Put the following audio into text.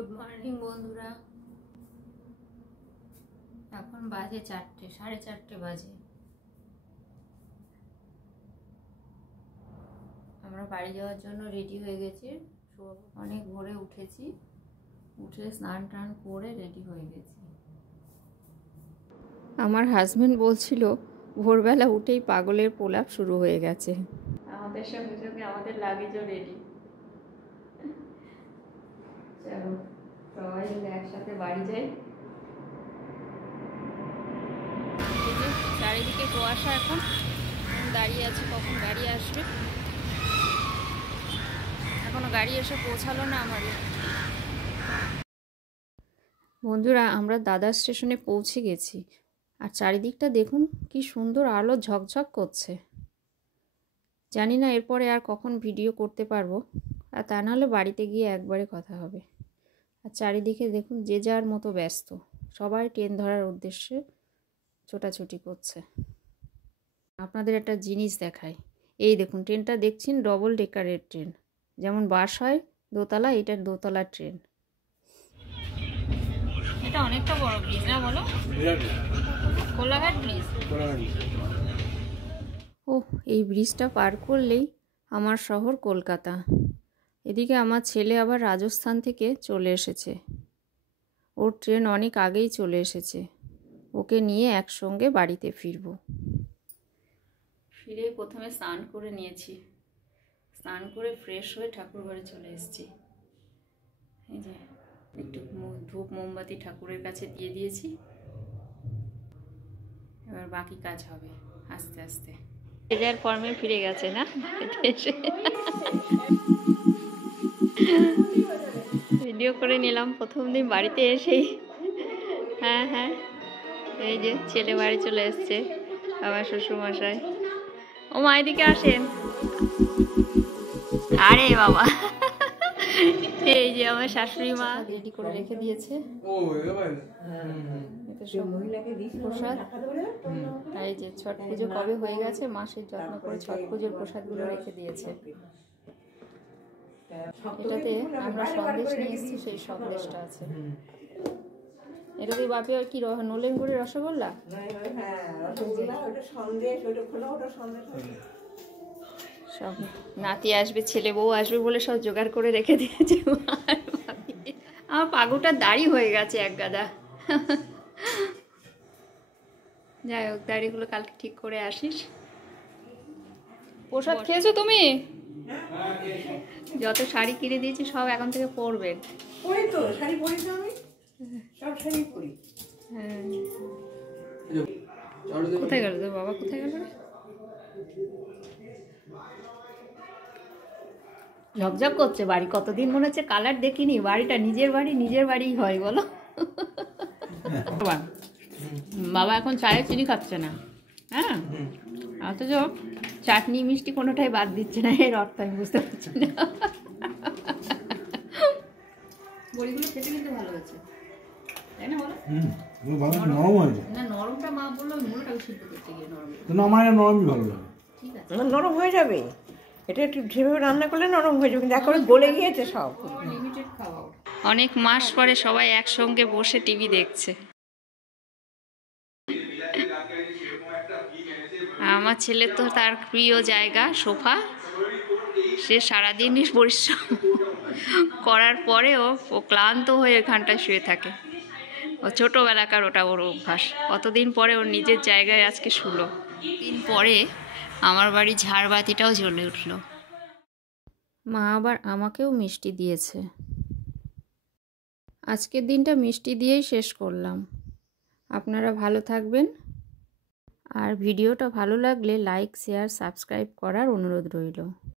Good morning বন্ধুরা। এখন বাজে 4টে, 4:30 বাজে। আমরা বাড়ি যাওয়ার জন্য রেডি হয়ে গেছি। অনেক ভোরে উঠেছি, উঠে স্নান টান করে রেডি হয়ে গেছি। আমার হাজবেন্ড বলছিল ভোরবেলা উঠেই পাগলের প্রলাপ শুরু হয়ে গেছে। আমাদের সঙ্গে সঙ্গে আমাদের লাগেজও রেডি। চলো সবাই মিলে একসাথে বাড়ি যাই। চারিদিকে কুয়াশা, এখন দাঁড়িয়ে আছে কখন গাড়ি আসবে। এখনো গাড়ি এসে পৌঁছালো না আমাদের। বন্ধুরা, আমরা দাদার স্টেশনে পৌঁছে গেছি। আর চারিদিকটা দেখুন কি সুন্দর আলো ঝকঝক করছে। জানি না এরপরে আর কখন ভিডিও করতে পারবো, আর তা নাহলে বাড়িতে গিয়ে একবারে কথা হবে। আর চারিদিকে দেখুন যে যার মতো ব্যস্ত, সবাই ট্রেন ধরার উদ্দেশ্যে ছোটাছুটি করছে। আপনাদের একটা জিনিস দেখাই, এই দেখুন ট্রেনটা দেখছেন, ডবল ডেকারের ট্রেন। যেমন বাস হয় দোতলা, এটার দোতলা ট্রেন। এটা অনেকটা বড় ব্রিজ না বলো? কোলাঘাট ব্রিজ। ও, এই ব্রিজটা পার করলেই আমার শহর কলকাতা। এদিকে আমার ছেলে আবার রাজস্থান থেকে চলে এসেছে। ওর ট্রেন অনেক আগেই চলে এসেছে। ওকে নিয়ে একসঙ্গে বাড়িতে ফিরবো। ফিরে প্রথমে স্নান করে নিয়েছি, স্নান করে ফ্রেশ হয়ে ঠাকুর ঘরে চলে এসেছি। এই যে একটু ধূপ মোমবাতি ঠাকুরের কাছে দিয়ে দিয়েছি। এবার বাকি কাজ হবে আস্তে আস্তে। এজার ফর্মে ফিরে গেছে না এসে। ভিডিও করে নিলাম প্রথম দিন বাড়িতে এসেই। হ্যাঁ হ্যাঁ, এই যে ছেলে বাড়ি চলে এসছে, আমার শ্বশুরমশাই। ও মা, এদিকে আসেন। আরে বাবা, এই যে আমার শাশুড়ি মা রেডি করে রেখে দিয়েছে। প্রসাদ। আর এই যে ছট পুজো কবে হয়ে গেছে, মাসের যত্ন করে ছট পুজোর প্রসাদগুলো রেখে দিয়েছে। এটাতে আমরা সন্দেশ নিয়ে এসেছি, সেই সন্দেশটা আছে। এটাতে বাপি আর কি নলেন গুড়ের রসগোল্লা। সব নাতি আসবে, ছেলে বউ আসবে বলে সব জোগাড় করে রেখে দিয়েছে। আমার পাগুটা দাড়ি হয়ে গেছে এক গাদা। যাই হোক, দাড়িগুলো কালকে ঠিক করে আসিস। প্রসাদ খেয়েছো তুমি? যত শাড়ি কিনে দিয়েছি সব এখন থেকে পরবে। পরি তো, শাড়ি পরি তো আমি, সব শাড়ি পরি। হ্যাঁ, কোথায় গেল তোর বাবা? কোথায় গেল? ঝকঝক করছে বাড়ি। কতদিন মনে হচ্ছে কালার দেখিনি। বাড়িটা নিজের বাড়ি, নিজের বাড়িই হয় বলো। বাবা এখন চায়ে চিনি খাচ্ছে না। হ্যাঁ, অথচ চাটনি মিষ্টি কোনোটাই বাদ দিচ্ছে না। এর অর্থ আমি বুঝতে পারছি না। বড়িগুলো খেতে কিন্তু ভালো হয়েছে, তাই না বলো? নরম হয়েছে না? নরমটা মা বললো, আমি মূলটাকে সিদ্ধ করতে গিয়ে নরম। আমার নরমই ভালো লাগে। ঠিক আছে, নরম হয়ে যাবে। এটা একটু যেভাবে রান্না করলে নরম হয়ে যাবে, কিন্তু একেবারে গলে গিয়েছে সব। লিমিটেড খাওয়া। অনেক মাস পরে সবাই একসঙ্গে বসে টিভি দেখছে। আমার ছেলে তো তার প্রিয় জায়গা সোফা। সে সারাদিনই পরিশ্রম করার পরেও ও ক্লান্ত হয়ে এখানটায় শুয়ে থাকে। ও ছোটোবেলাকার ওটা ওর অভ্যাস। কতদিন পরে ওর নিজের জায়গায় আজকে শুলো। দিন পরে আমার বাড়ি ঝাড়বাতিটাও জ্বলে উঠলো। মা আবার আমাকেও মিষ্টি দিয়েছে। আজকের দিনটা মিষ্টি দিয়েই শেষ করলাম। আপনারা ভালো থাকবেন। আর ভিডিওটা ভালো লাগলে লাইক, শেয়ার, সাবস্ক্রাইব করার অনুরোধ রইল।